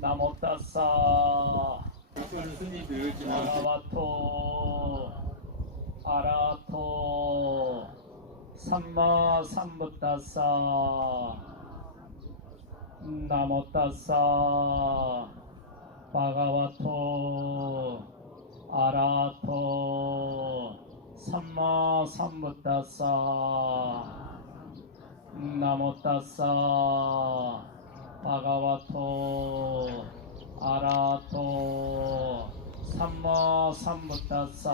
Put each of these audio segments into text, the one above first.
나모따사 아라바토 아라토 삼마 삼부따사 나모따사 바가와토 아라토 삼마 삼부따사 나모따사 바가와토 아라토 삼마 삼부따사.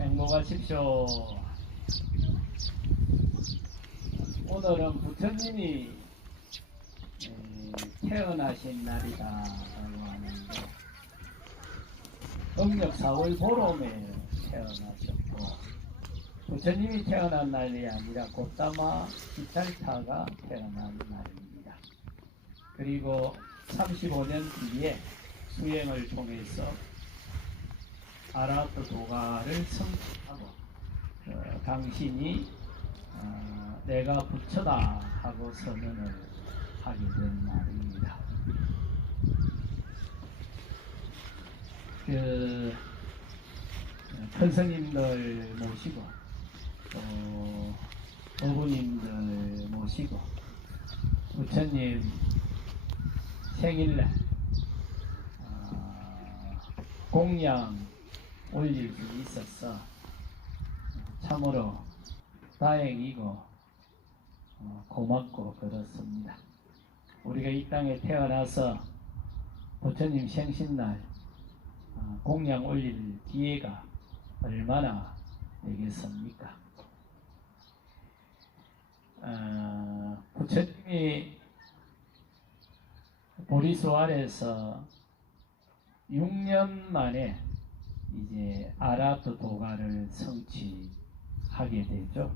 행복하십시오. 오늘은 부처님이 태어나신 날이다 라고 하는데, 음력 4월 보름에 태어나셨고, 부처님이 태어난 날이 아니라 곧다마 기찰타가 태어난 날입니다. 그리고 35년 뒤에 수행을 통해서 아라하토 도가를 성취하고 당신이 내가 부처다 하고 선언을 하게 된 날입니다. 큰 스님들 모시고 또 어부님들 모시고 부처님 생일날 공양 올릴 수 있어서 참으로 다행이고 고맙고 그렇습니다. 우리가 이 땅에 태어나서 부처님 생신날 공양 올릴 기회가 얼마나 되겠습니까? 부처님이 보리수알에서 6년 만에 이제 아라하토 도가를 성취하게 되죠.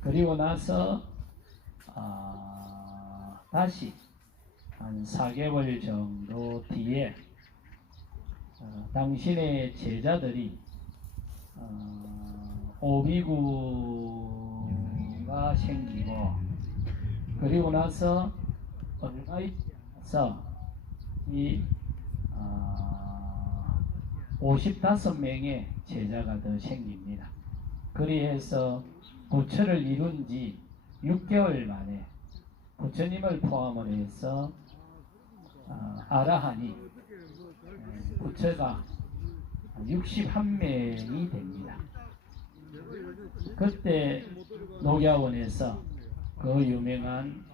그리고 나서 다시 한 4개월 정도 뒤에 당신의 제자들이 오비구가 생기고, 그리고 나서 얼마 있지 않아서 이 55명의 제자가 더 생깁니다. 그리해서 부처를 이룬 지 6개월 만에 부처님을 포함을 해서 아라한이 부처가 61명이 됩니다. 그때 녹야원에서 그 유명한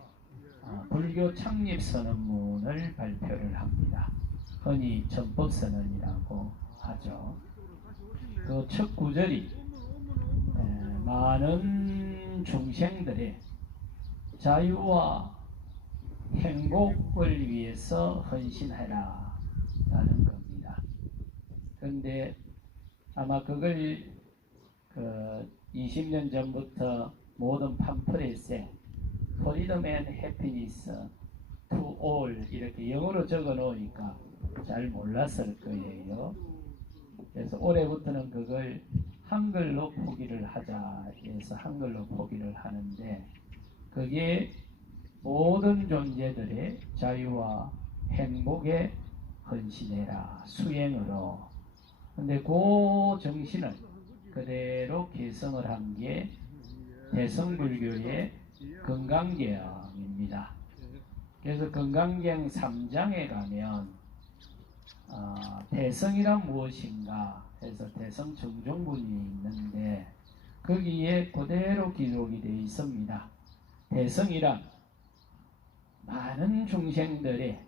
불교 창립 선언문을 발표를 합니다. 흔히 전법선언이라고 하죠. 그 첫 구절이 많은 중생들의 자유와 행복을 위해서 헌신해라 라는 겁니다. 그런데 아마 그걸 20년 전부터 모든 팜플렛에 Freedom and Happiness to All 이렇게 영어로 적어 놓으니까 잘 몰랐을 거예요. 그래서 올해부터는 그걸 한글로 포기를 하자 해서 한글로 포기를 하는데, 그게 모든 존재들의 자유와 행복에 헌신해라, 수행으로. 근데 그 정신을 그대로 개성을 한 게 대성불교의 건강경입니다. 그래서 건강경 3장에 가면 대성이란 무엇인가 해서 대성 정종분이 있는데, 거기에 그대로 기록이 되어 있습니다. 대성이란 많은 중생들의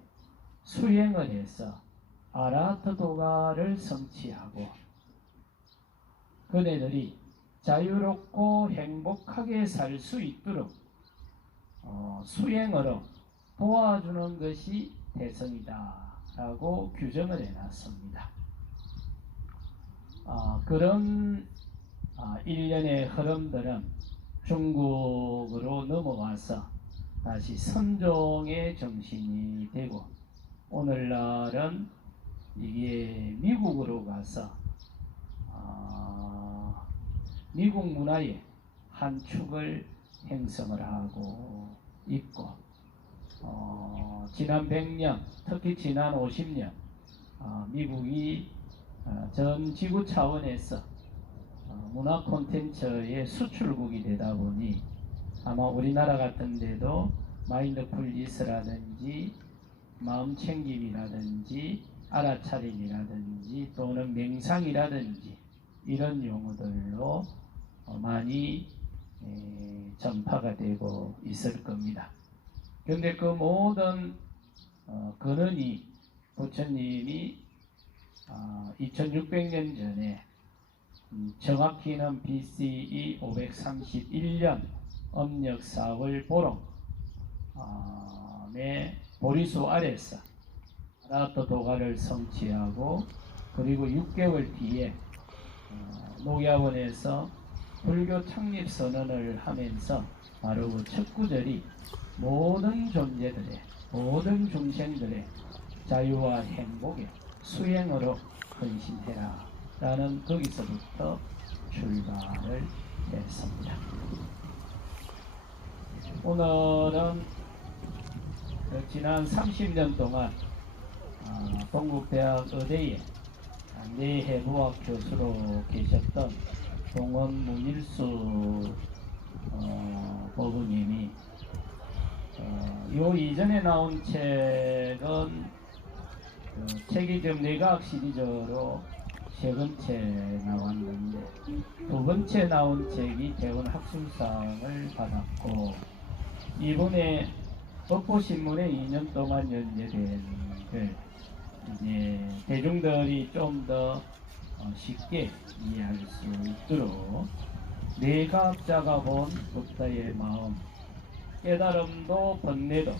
수행을 해서 아라하토 도가를 성취하고 그네들이 자유롭고 행복하게 살 수 있도록 수행으로 도와주는 것이 대성이다 라고 규정을 해놨습니다. 그런 일련의 흐름들은 중국으로 넘어와서 다시 선종의 정신이 되고, 오늘날은 이게 미국으로 가서 미국 문화의 한 축을 형성을 하고 있고, 지난 100년, 특히 지난 50년 미국이 전 지구 차원에서 문화 콘텐츠의 수출국이 되다 보니 아마 우리나라 같은 데도 마인드풀리스라든지 마음챙김이라든지 알아차림이라든지 또는 맹상이라든지 이런 용어들로 많이 전파가 되고 있을 겁니다. 그런데 그 모든 근원이 부처님이 2600년 전에 정확히는 BCE 531년 음력 4월 보름에 보리수 아래서 아라하토 도가를 성취하고 그리고 6개월 뒤에 녹야원에서 불교 창립 선언을 하면서 바로 그 첫 구절이 모든 존재들의 모든 중생들의 자유와 행복의 수행으로 헌신해라 라는 거기서부터 출발을 했습니다. 오늘은 지난 30년 동안 동국대학 의대에 내해부학 교수로 계셨던 동원 문일수 법우님이 요 이전에 나온 책은 책이 좀 내과학 시리즈로 세 번째 나왔는데 두 번째 나온 책이 대원 학술상을 받았고 이번에 법보신문에 2년 동안 연재된 글 이제 대중들이 좀 더 쉽게 이해할 수 있도록 내과학자가 본 부처의 마음 깨달음도 번뇌도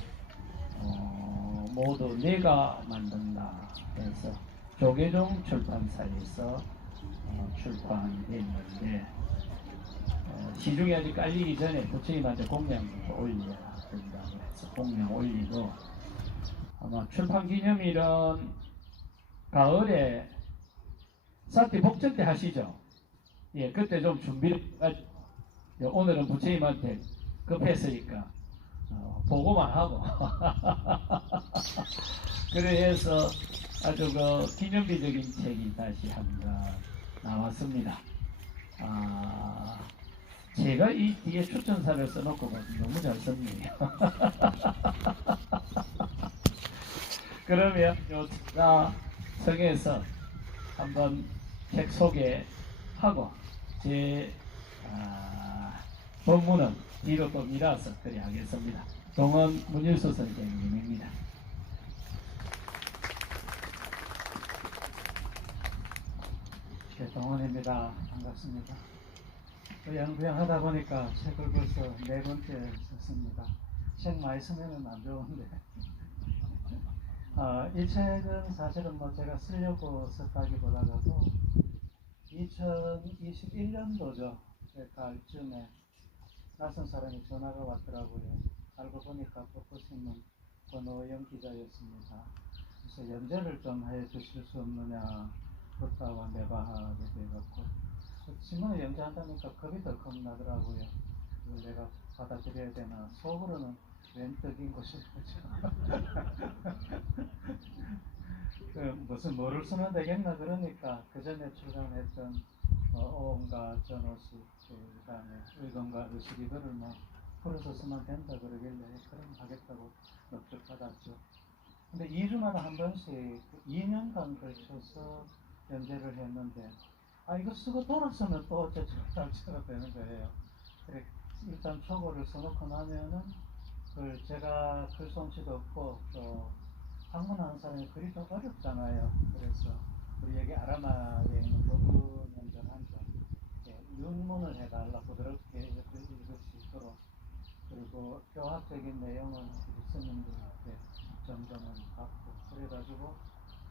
모두 내가 만든다 해서 조계종 출판사에서 출판됐는데 시중에 아직 깔리기 전에 부처님한테 공양부터 올려야 된다고 해서 공양 올리고 아마 출판 기념일은 가을에 사티 복전 때 하시죠. 예, 그때 좀 준비를 오늘은 부처님한테 급했으니까 보고만 하고 그래서 아주 그 기념비적인 책이 다시 한번 나왔습니다. 제가 이 뒤에 추천사를 써놓고 너무 잘 썼네요. 그러면 요 성에서 한번 책 소개하고 제 본문은 뒤로 또 밀어서 그리 하겠습니다. 동원 문일수 선생님입니다. 네, 동원입니다. 반갑습니다. 영부영 하다 보니까 책을 벌써 4번째 썼습니다. 책 많이 쓰면 안 좋은데 이 책은 사실은 뭐 제가 쓰려고 썼다기보다도 2021년도죠. 가을쯤에 낯선 사람이 전화가 왔더라고요. 알고 보니까 법보신문 권호영 기자였습니다. 그래서 연재를 좀 해주실 수 없느냐 법다와 내바하게 돼갖고 신문에 연재한다니까 겁이 덜컥 나더라고요. 그걸 내가 받아들여야 되나 속으로는 웬 떡인 것이 그 무슨 뭐를 쓰면 되겠나 그러니까 그 전에 출간했던 오음과 전호식 그 다음에 의건과 의식 이거를 뭐 풀어서 쓰면 된다 그러길래 그럼 하겠다고 넙죽 받았죠. 근데 2주마다 한 번씩 2년간 걸쳐서 연재를 했는데 이거 쓰고 돌았으면 또 어쩌고 되는 거예요. 그래 일단 초고를 써놓고 나면은 그걸 제가 글솜씨도 없고 또 방문하는 사람이 글이 좀 어렵잖아요. 그래서 우리 여기 아라마에 있는 법은연전한테 윤문을 해달라 부드럽게 읽을 수 있도록 그리고 교학적인 내용을 스님들한테 점점은 받고 그래가지고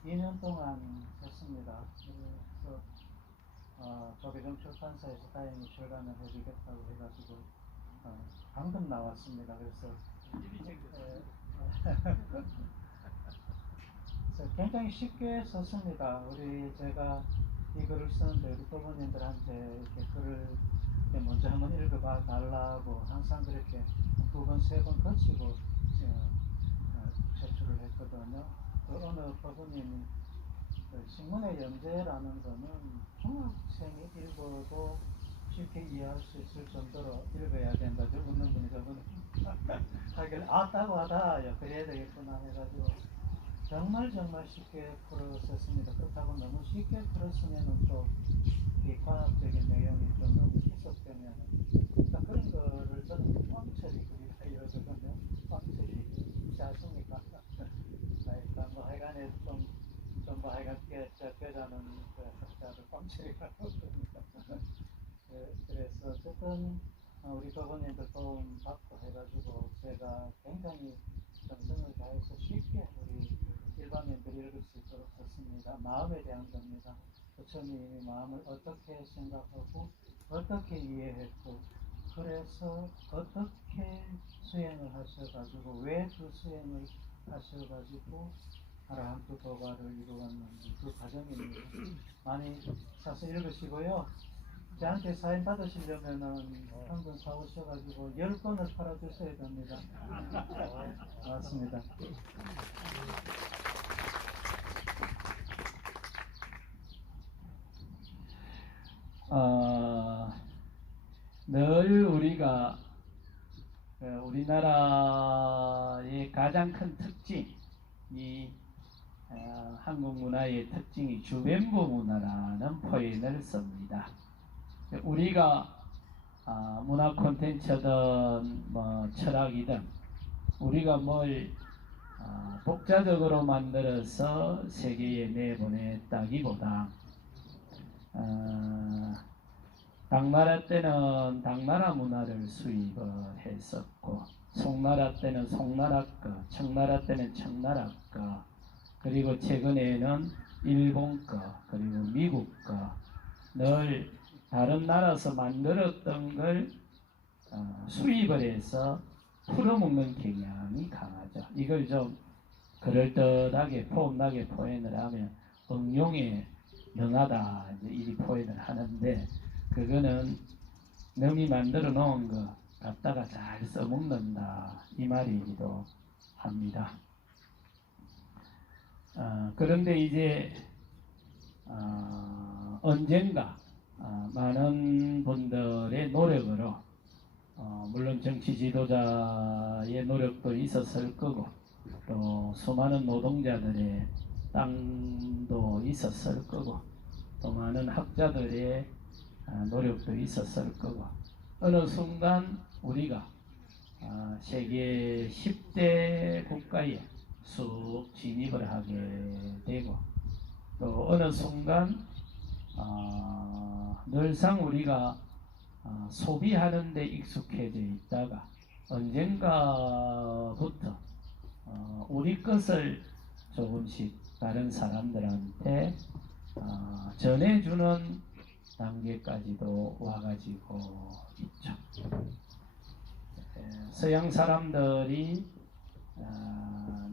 2년 동안 했습니다. 그래서 조계종 출판사에서 다행히 출간을 해주겠다고 해가지고 방금 나왔습니다. 그래서 굉장히 쉽게 썼습니다. 제가 이 글을 쓰는데 우리 부모님들한테 이렇게 글을 먼저 한번 읽어봐 달라고 항상 그렇게 2번, 3번 거치고 있지만요. 그 어느 부모님이 그 신문의 연재라는 거는 중학생이 읽어도 쉽게 이해할 수 있을 정도로 읽어야 된다. 저 웃는 분이 저분은 하길 아따고 하다 그래야 되겠구나 해가지고 정말 쉽게 풀었었습니다. 그렇다고 너무 쉽게 풀었으면은 또 비과학적인 내용이 좀 너무 희석되면 그러니까 그런 거를 저는 뻥처리 그리다 이러거든요. 뻥처리 혹시 아십니까? 그러니까 뭐 하여간에 좀뭐 하여간 깨자는 그 학자들 뻥처리라고 그럽니다. 그래서 어쨌든 우리 부모님들 도움 받고 해가지고 제가 굉장히 정성을 다해서 쉽게 우리 일반인들이 읽을 수 있도록 했습니다. 마음에 대한 겁니다. 부처님이 마음을 어떻게 생각하고 어떻게 이해했고 그래서 어떻게 수행을 하셔가지고 왜 그 수행을 하셔가지고 아라한트 도가를 이루었는지 그 과정입니다. 많이 사서 읽으시고요. 저한테 사인 받으시려면은 한 권 사오셔가지고 10권을 팔아주셔야 됩니다. 고맙습니다. 늘 우리가 우리나라의 가장 큰 특징이 한국 문화의 특징이 주변부 문화라는 표현을 씁니다. 우리가 문화 콘텐츠든 뭐 철학이든 우리가 뭘 독자적으로 만들어서 세계에 내보냈다기보다 당나라 때는 당나라 문화를 수입을 했었고 송나라 때는 송나라 거, 청나라 때는 청나라 거, 그리고 최근에는 일본 거, 그리고 미국 거, 늘 다른 나라에서 만들었던 걸 수입을 해서 풀어먹는 경향이 강하죠. 이걸 좀 그럴듯하게 폼나게 표현을 하면 응용에 능하다 이렇게 표현을 하는데 그거는 남이 만들어 놓은 거 갖다가 잘 써먹는다 이 말이기도 합니다. 그런데 이제 언젠가 많은 분들의 노력으로 물론 정치 지도자의 노력도 있었을 거고 또 수많은 노동자들의 땅도 있었을 거고 또 많은 학자들의 노력도 있었을 거고 어느 순간 우리가 세계 10대 국가에 쑥 진입을 하게 되고 또 어느 순간 늘상 우리가 소비하는 데 익숙해져 있다가 언젠가부터 우리 것을 조금씩 다른 사람들한테 전해주는 단계까지도 와가지고 있죠. 서양 사람들이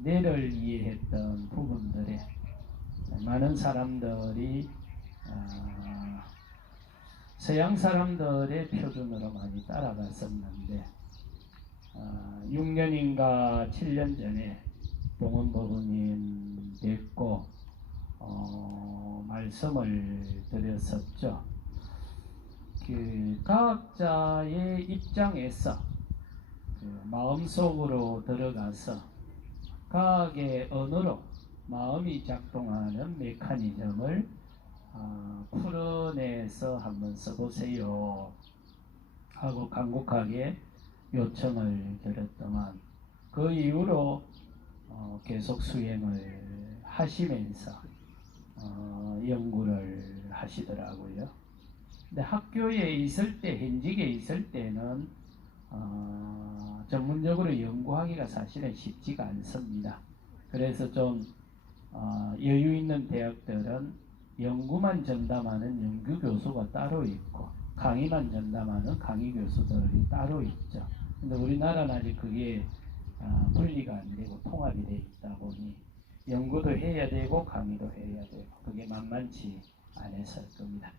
뇌를 이해했던 부분들에 많은 사람들이 서양 사람들의 표준으로 많이 따라갔었는데 6년인가 7년 전에 동원법원님 뵙고 말씀을 드렸었죠. 그 과학자의 입장에서 마음속으로 들어가서 과학의 언어로 마음이 작동하는 메커니즘을 풀어내서 한번 써보세요 하고 간곡하게 요청을 드렸더만 그 이후로 계속 수행을 하시면서 연구를 하시더라고요. 근데 학교에 있을 때, 현직에 있을 때는 전문적으로 연구하기가 사실은 쉽지가 않습니다. 그래서 좀 여유 있는 대학들은 연구만 전담하는 연구 교수가 따로 있고 강의만 전담하는 강의 교수들이 따로 있죠. 근데 우리나라는 아직 그게 분리가 안 되고 통합이 돼 있다 보니 연구도 해야 되고 강의도 해야 되고 그게 만만치 않았을 겁니다.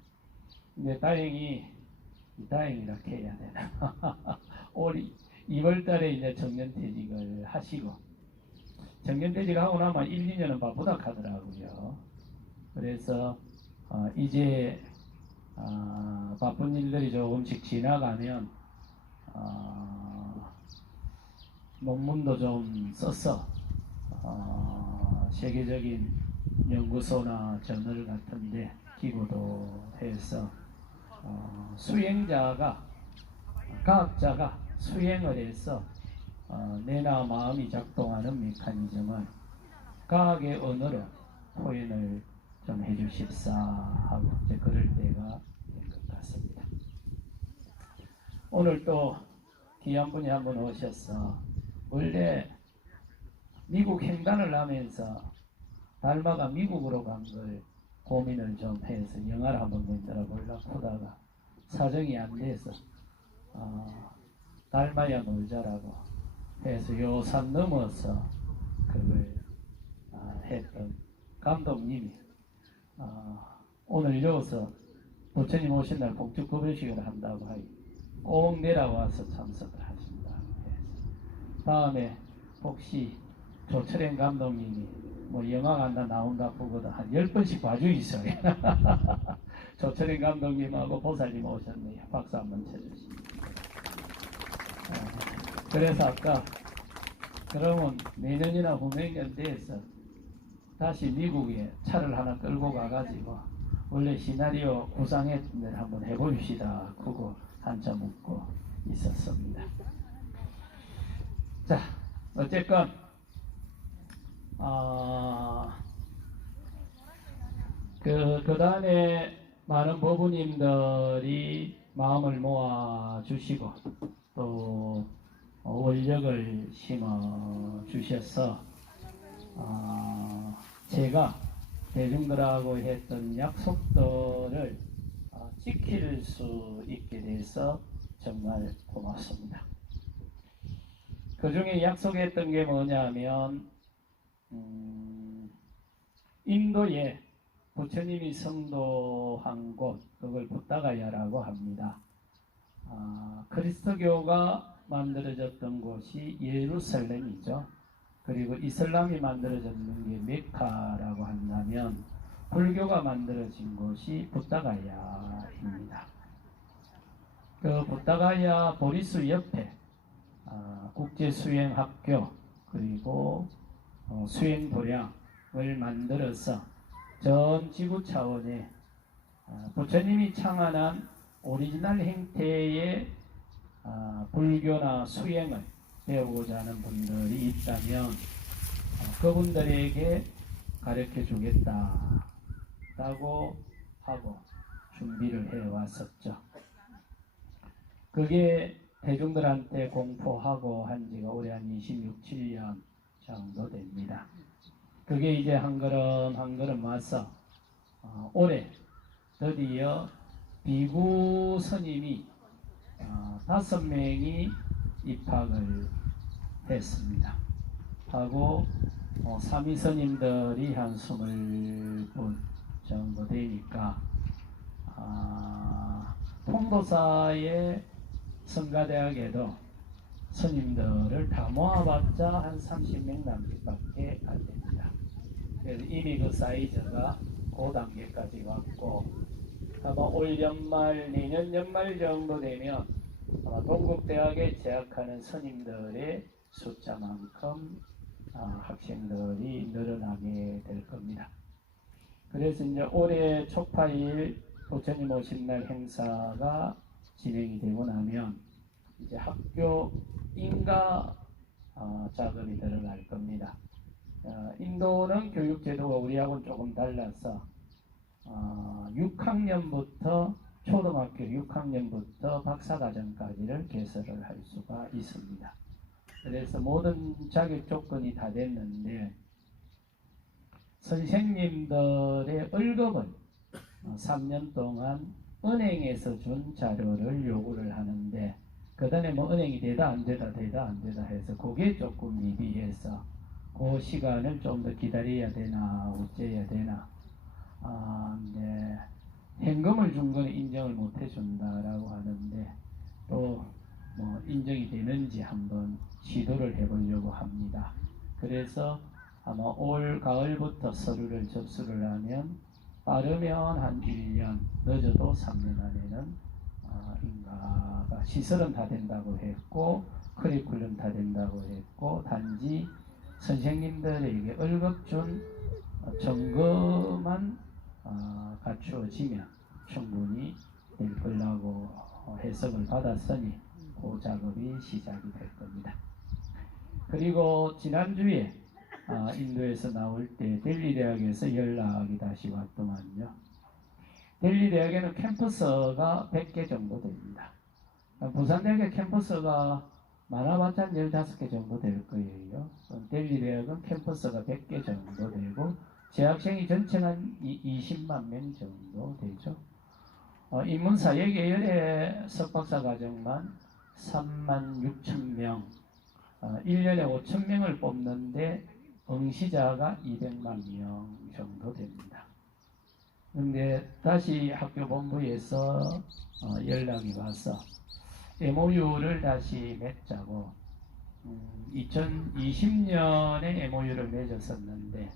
근데 다행히 이렇게 해야 되나 올 2월 달에 이제 정년퇴직을 하시고 정년퇴직 하고 나면 1, 2년은 바쁘다 하더라고요. 그래서 이제 바쁜 일들이 조금씩 지나가면 논문도 좀 써서 세계적인 연구소나 저널 같은데 기고도 해서 과학자가 수행을 해서 뇌나 마음이 작동하는 메커니즘을 과학의 언어로 표현을 좀 해주십사 하고 이제 그럴 때가 된 것 같습니다. 오늘 또 귀한 분이 한 분 오셔서 원래 미국 횡단을 하면서 달마가 미국으로 간 걸 고민을 좀 해서 영화를 한번 만들어 보려고 하다가 사정이 안 돼서 달마야 놀자라고 해서 요산 넘어서 그걸 했던 감독님이 오늘 여기서 부처님 오신 날 복죽급여식을 한다고 하니 꼭 내려와서 참석을 하신다 해서 다음에 혹시 조철행 감독님이 뭐 영화 간다 나온다 보고도 한 10번씩 봐주이소요. 조철행 감독님하고 보살님 오셨네요. 박수 한번 쳐주시죠. 그래서 아까 그러면 내년이나 후내년 돼서 다시 미국에 차를 하나 끌고 가가지고 원래 시나리오 구상했던 데를 한번 해봅시다. 그거 한참 웃고 있었습니다. 자, 어쨌건 그 다음에 많은 법부님들이 마음을 모아 주시고 또 원력을 심어 주셔서 제가 대중들하고 했던 약속들을 지킬 수 있게 돼서 정말 고맙습니다. 그 중에 약속했던 게 뭐냐면 인도에 부처님이 성도한 곳 그걸 부다가야라고 합니다. 그리스도교가 만들어졌던 곳이 예루살렘이죠. 그리고 이슬람이 만들어졌는 게 메카라고 한다면 불교가 만들어진 곳이 부다가야입니다. 그 부다가야 보리수 옆에 국제수행학교 그리고 수행도량을 만들어서 전 지구 차원에 부처님이 창안한 오리지널 형태의 불교나 수행을 배우고자 하는 분들이 있다면 그분들에게 가르쳐 주겠다라고 하고 준비를 해왔었죠. 그게 대중들한테 공포하고 한 지가 올해 한 26, 7년 정도 됩니다. 그게 이제 한 걸음 한 걸음 와서 올해 드디어 비구 스님이 5명이 입학을 했습니다. 하고 사미 스님들이 한 20분 정도 되니까 통도사의 성가대학에도 스님들을 다 모아봤자 한 30명 남짓밖에 안 됩니다. 그래서 이미 그 사이즈가 그 단계까지 왔고 아마 올 연말, 내년 연말 정도 되면 아마 동국대학에 재학하는 스님들의 숫자만큼 학생들이 늘어나게 될 겁니다. 그래서 이제 올해 초파일 부처님 오신 날 행사가 진행이 되고 나면 이제 학교 인가 작업이 들어갈 겁니다. 인도는 교육제도가 우리하고는 조금 달라서 6학년부터 초등학교 6학년부터 박사과정까지를 개설을 할 수가 있습니다. 그래서 모든 자격 조건이 다 됐는데 선생님들의 월급을 3년 동안 은행에서 준 자료를 요구를 하는데 그 다음에 뭐 은행이 되다 안 되다 해서 그게 조금 미비해서 그 시간을 좀 더 기다려야 되나 어째야 되나 네. 현금을 준 건 인정을 못 해준다라고 하는데 또 뭐 인정이 되는지 한번 시도를 해보려고 합니다. 그래서 아마 올 가을부터 서류를 접수를 하면 빠르면 한 1년, 늦어도 3년 안에는 인가가 시설은 다 된다고 했고 커리큘럼 다 된다고 했고 단지 선생님들에게 월급준 점거만 갖추어지면 충분히 될 거라고 해석을 받았으니 그 작업이 시작이 될 겁니다. 그리고 지난주에 인도에서 나올 때 델리 대학에서 연락이 다시 왔더만요. 델리 대학에는 캠퍼스가 100개 정도 됩니다. 부산대학의 캠퍼스가 많아봤자 15개 정도 될 거예요. 델리 대학은 캠퍼스가 100개 정도 되고 재학생이 전체가 한 20만 명 정도 되죠. 인문사회계열의 석박사 과정만 3만 6천 명, 1년에 5천 명을 뽑는데 응시자가 200만 명 정도 됩니다. 그런데 다시 학교 본부에서 연락이 와서 MOU를 다시 맺자고 2020년에 MOU를 맺었었는데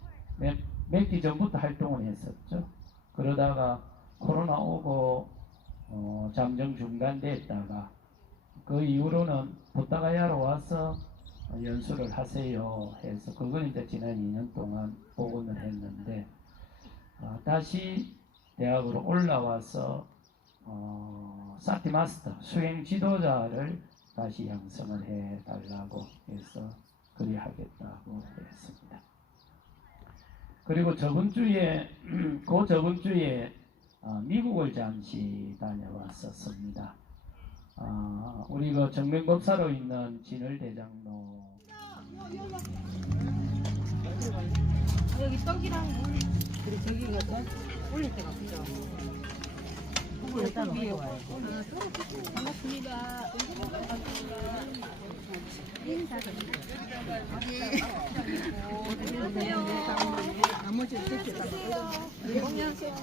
맺기 전부터 활동을 했었죠. 그러다가 코로나 오고 잠정 중단됐다가 그 이후로는 부타가야로 와서 연수를 하세요 해서 그건 이제 지난 2년 동안 복원을 했는데 다시 대학으로 올라와서 사티 마스터 수행 지도자를 다시 양성을 해 달라고 해서 그리하겠다고 했습니다. 그리고 저번 주에 미국을 잠시 다녀왔었습니다. 우리 그 정명법사로 있는 진을 대장로 여기 떡이랑 물 그리고 저기가 올릴 때가 없죠. 그걸 일단 올려와요. 반갑습니다. 나머지 어떻게 안녕하세요.